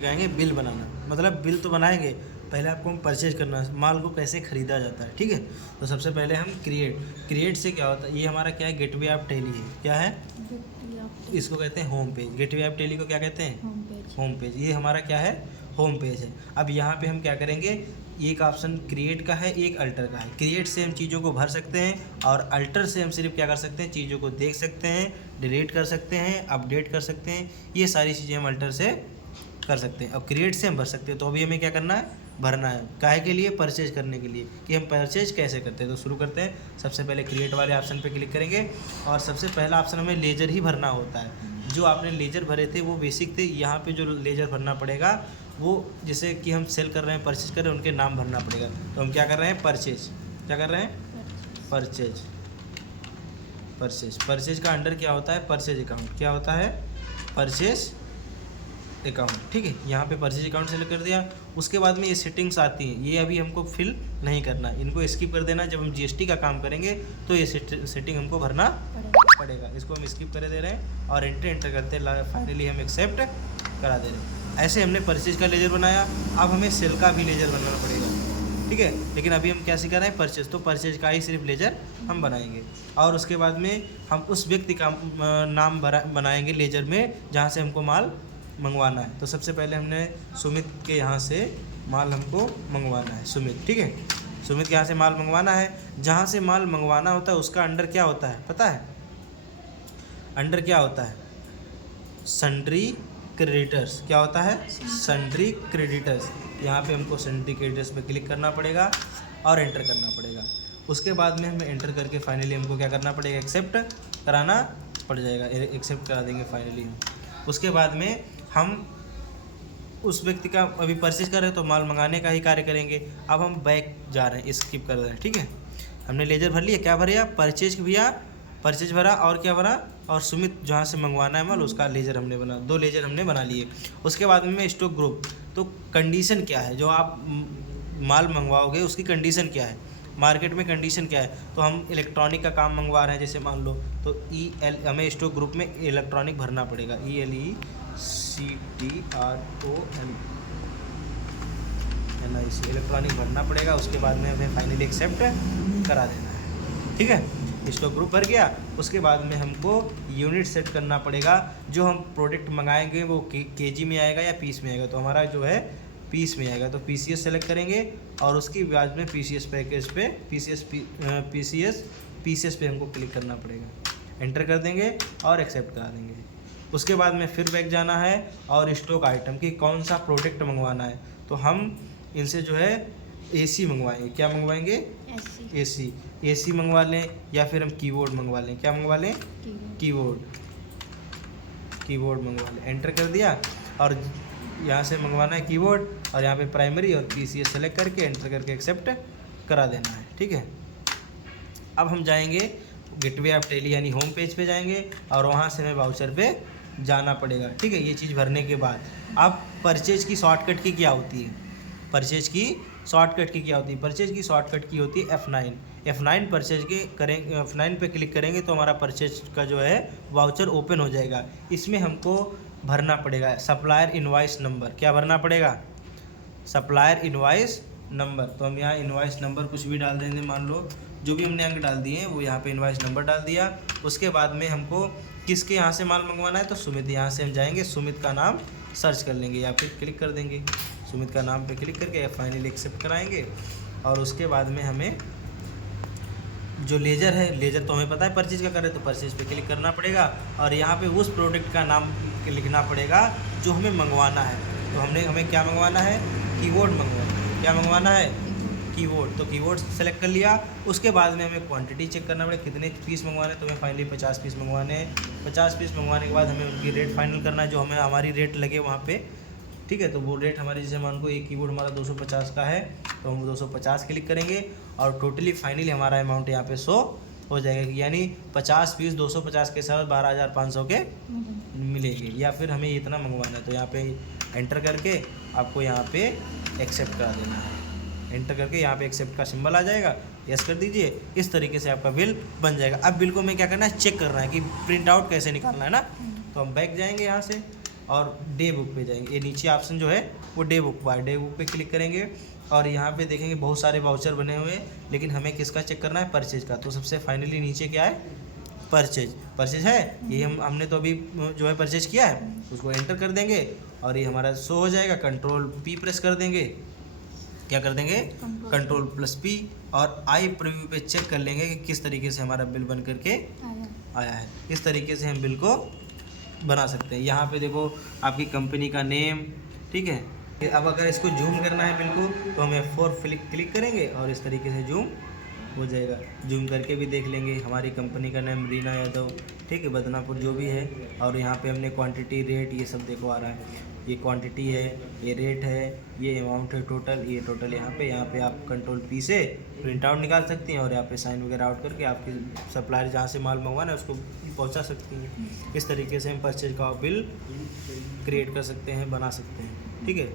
सिखाएंगे बिल बनाना। मतलब बिल तो बनाएंगे, पहले आपको हम परचेज करना है, माल को कैसे ख़रीदा जाता है। ठीक है, तो सबसे पहले हम क्रिएट से क्या होता है, ये हमारा क्या है, गेटवे ऑफ टेली है। क्या है, इसको कहते हैं home page. Gateway of Tally को क्या कहते हैं, होम पेज। ये हमारा क्या है, होम पेज है। अब यहाँ पे हम क्या करेंगे, एक ऑप्शन क्रिएट का है, एक अल्टर का है। क्रिएट से हम चीज़ों को भर सकते हैं और अल्टर से हम सिर्फ क्या कर सकते हैं, चीज़ों को देख सकते हैं, डिलीट कर सकते हैं, अपडेट कर सकते हैं। ये सारी चीज़ें हम अल्टर से कर सकते हैं। अब क्रिएट से हम भर सकते हैं। तो अभी हमें क्या करना है, भरना है। काहे के लिए, परचेज करने के लिए, कि हम परचेज कैसे करते हैं। तो शुरू करते हैं। सबसे पहले क्रिएट वाले ऑप्शन पे क्लिक करेंगे और सबसे पहला ऑप्शन हमें लेजर ही भरना होता है। जो आपने लेजर भरे थे वो बेसिक थे। यहाँ पे जो लेजर भरना पड़ेगा वो जैसे कि हम सेल कर रहे हैं, परचेज कर रहे हैं, उनके नाम भरना पड़ेगा। तो हम क्या कर रहे हैं, परचेज। क्या कर रहे हैं, परचेज। परचेज का अंडर क्या होता है, परचेज अकाउंट। क्या होता है, परचेज अकाउंट। ठीक है, यहाँ पे परचेज अकाउंट सेलेक्ट कर दिया। उसके बाद में ये सेटिंग्स आती हैं, ये अभी हमको फिल नहीं करना, इनको स्किप कर देना। जब हम जीएसटी का काम करेंगे तो ये सेटिंग हमको भरना पड़ेगा। इसको हम स्किप कर दे रहे हैं और एंटर करते फाइनली हम एक्सेप्ट करा दे रहे हैं। ऐसे हमने परचेज का लेजर बनाया। अब हमें सेल का भी लेजर बनाना पड़ेगा। ठीक है, लेकिन अभी हम क्या सिखा रहे हैं, परचेज। तो परचेज का ही सिर्फ लेजर हम बनाएंगे और उसके बाद में हम उस व्यक्ति का नाम बनाएंगे लेजर में जहाँ से हमको माल मंगवाना है। तो सबसे पहले हमने सुमित के यहाँ से माल हमको मंगवाना है, सुमित। ठीक है, सुमित के यहाँ से माल मंगवाना है। जहाँ से माल मंगवाना होता है उसका अंडर क्या होता है, पता है, अंडर क्या होता है, सन्ड्री क्रेडिटर्स। क्या होता है, सन्ड्री क्रेडिटर्स। यहाँ पे हमको सन्ड्री क्रेडिटर्स पे क्लिक करना पड़ेगा और एंटर करना पड़ेगा। उसके बाद में हमें एंटर करके फाइनली हमको क्या करना पड़ेगा, एक्सेप्ट कराना पड़ जाएगा। एक्सेप्ट करा देंगे फाइनली हम। उसके बाद में हम उस व्यक्ति का अभी परचेज कर रहे हैं तो माल मंगाने का ही कार्य करेंगे। अब हम बैक जा रहे हैं, स्किप कर रहे हैं। ठीक है, हमने लेजर भर लिया। क्या भरिया, परचेज भैया, परचेज भरा और क्या भरा, और सुमित जहाँ से मंगवाना है माल उसका लेजर हमने बना, 2 लेजर हमने बना लिए। उसके बाद में स्टॉक ग्रुप। तो कंडीशन क्या है, जो आप माल मंगवाओगे उसकी कंडीशन क्या है, मार्केट में कंडीशन क्या है। तो हम इलेक्ट्रॉनिक का काम मंगवा रहे हैं जैसे मान लो, तो हमें स्टॉक ग्रुप में इलेक्ट्रॉनिक भरना पड़ेगा। ELECTRONIC इलेक्ट्रॉनिक भरना पड़ेगा। उसके बाद में हमें फाइनली एक्सेप्ट करा देना है। ठीक है, स्टॉक ग्रुप भर गया। उसके बाद में हमको यूनिट सेट करना पड़ेगा। जो हम प्रोडक्ट मंगाएंगे वो केजी में आएगा या पीस में आएगा। तो हमारा जो है पीस में आएगा, तो पीसीएस सेलेक्ट करेंगे और उसकी बाद में पीसीएस पैकेज पे पीसीएस पे हमको क्लिक करना पड़ेगा। एंटर कर देंगे और एक्सेप्ट करा देंगे। उसके बाद में फिर बैक जाना है और स्टॉक आइटम की कौन सा प्रोडक्ट मंगवाना है। तो हम इनसे जो है एसी मंगवाएंगे। क्या मंगवाएंगे, एसी मंगवा लें या फिर हम कीबोर्ड मंगवा लें। क्या मंगवा लें, कीबोर्ड मंगवा लें। एंटर कर दिया और यहाँ से मंगवाना है कीबोर्ड और यहाँ पे प्राइमरी और पीसीएस सेलेक्ट करके एंटर करके एक्सेप्ट करा देना है। ठीक है, अब हम जाएंगे गेटवे ऑफ टेली यानी होम पेज पे जाएंगे और वहाँ से हमें वाउचर पे जाना पड़ेगा। ठीक है, ये चीज़ भरने के बाद अब परचेज की शॉर्टकट की क्या होती है, परचेज की शॉर्टकट की क्या होती है, परचेज की शॉर्टकट की होती है F9 परचेज के करेंगे, F9 पे क्लिक करेंगे तो हमारा परचेज का जो है वाउचर ओपन हो जाएगा। इसमें हमको भरना पड़ेगा सप्लायर इनवॉइस नंबर। क्या भरना पड़ेगा, सप्लायर इनवॉइस नंबर। तो हम यहाँ इनवॉइस नंबर कुछ भी डाल देंगे, मान लो जो भी हमने अंक डाल दिए वो यहाँ पे इनवॉइस नंबर डाल दिया। उसके बाद में हमको किसके यहाँ से माल मंगवाना है, तो सुमित। यहाँ से हम जाएंगे, सुमित का नाम सर्च कर लेंगे या फिर क्लिक कर देंगे। सुमित का नाम पे क्लिक करके फाइनली एक्सेप्ट कराएंगे और उसके बाद में हमें जो लेजर है, लेजर तो हमें पता है परचेज का करें, तो परचेज पे क्लिक करना पड़ेगा और यहाँ पे उस प्रोडक्ट का नाम लिखना पड़ेगा जो हमें मंगवाना है। तो हमें क्या मंगवाना है, कीबोर्ड मंगवाना है। क्या मंगवाना है, कीबोर्ड। तो कीबोर्ड सेलेक्ट कर लिया। उसके बाद में हमें क्वांटिटी चेक करना पड़ेगा, कितने पीस मंगवाने हैं। तो हमें फाइनली 50 पीस मंगवाने हैं। 50 पीस मंगवाने के बाद हमें उनकी रेट फाइनल करना है, जो हमें हमारी रेट लगे वहाँ पे। ठीक है, तो वो रेट हमारी, जैसे मान को एक कीबोर्ड हमारा 250 का है तो हम 250 क्लिक करेंगे और टोटली फाइनली हमारा अमाउंट यहाँ पे शो हो जाएगा। यानी 50 पीस 250 के साथ 12,500 के मिलेंगे, या फिर हमें इतना मंगवाना है। तो यहाँ पे एंटर करके आपको यहाँ पे एक्सेप्ट करा देना है। एंटर करके यहाँ पे एक्सेप्ट का सिंबल आ जाएगा, यस कर दीजिए। इस तरीके से आपका बिल बन जाएगा। अब बिल को हमें क्या करना है, चेक करना है कि प्रिंट आउट कैसे निकालना है ना। तो हम बैक जाएंगे यहाँ से और डे बुक पे जाएंगे। ये नीचे ऑप्शन जो है वो डे बुक पर है, डे बुक पे क्लिक करेंगे और यहाँ पे देखेंगे बहुत सारे वाउचर बने हुए हैं, लेकिन हमें किसका चेक करना है, परचेज का। तो सबसे फाइनली नीचे क्या है, परचेज है, ये हमने तो अभी जो है परचेज किया है, उसको एंटर कर देंगे और ये हमारा शो हो जाएगा। कंट्रोल पी प्रेस कर देंगे, क्या कर देंगे, कंट्रोल प्लस पी, और आई प्रीव्यू पे चेक कर लेंगे कि किस तरीके से हमारा बिल बन करके आया है। इस तरीके से हम बिल को बना सकते हैं। यहाँ पे देखो आपकी कंपनी का नेम, ठीक है। अब अगर इसको जूम करना है बिल को तो हम F4 क्लिक करेंगे और इस तरीके से जूम हो जाएगा। जूम करके भी देख लेंगे। हमारी कंपनी का नाम रीना यादव, ठीक है, बदनापुर जो भी है। और यहाँ पे हमने क्वांटिटी, रेट, ये सब देखो आ रहा है। ये क्वांटिटी है, ये रेट है, ये अमाउंट है टोटल, ये टोटल यहाँ पे आप कंट्रोल पी से प्रिंट आउट निकाल सकती हैं और यहाँ पे साइन वगैरह आउट करके आपकी सप्लायर जहाँ से माल मंगवाना है उसको पहुँचा सकती हैं। इस तरीके से हम परचेज का बिल क्रिएट कर सकते हैं, बना सकते हैं, ठीक है।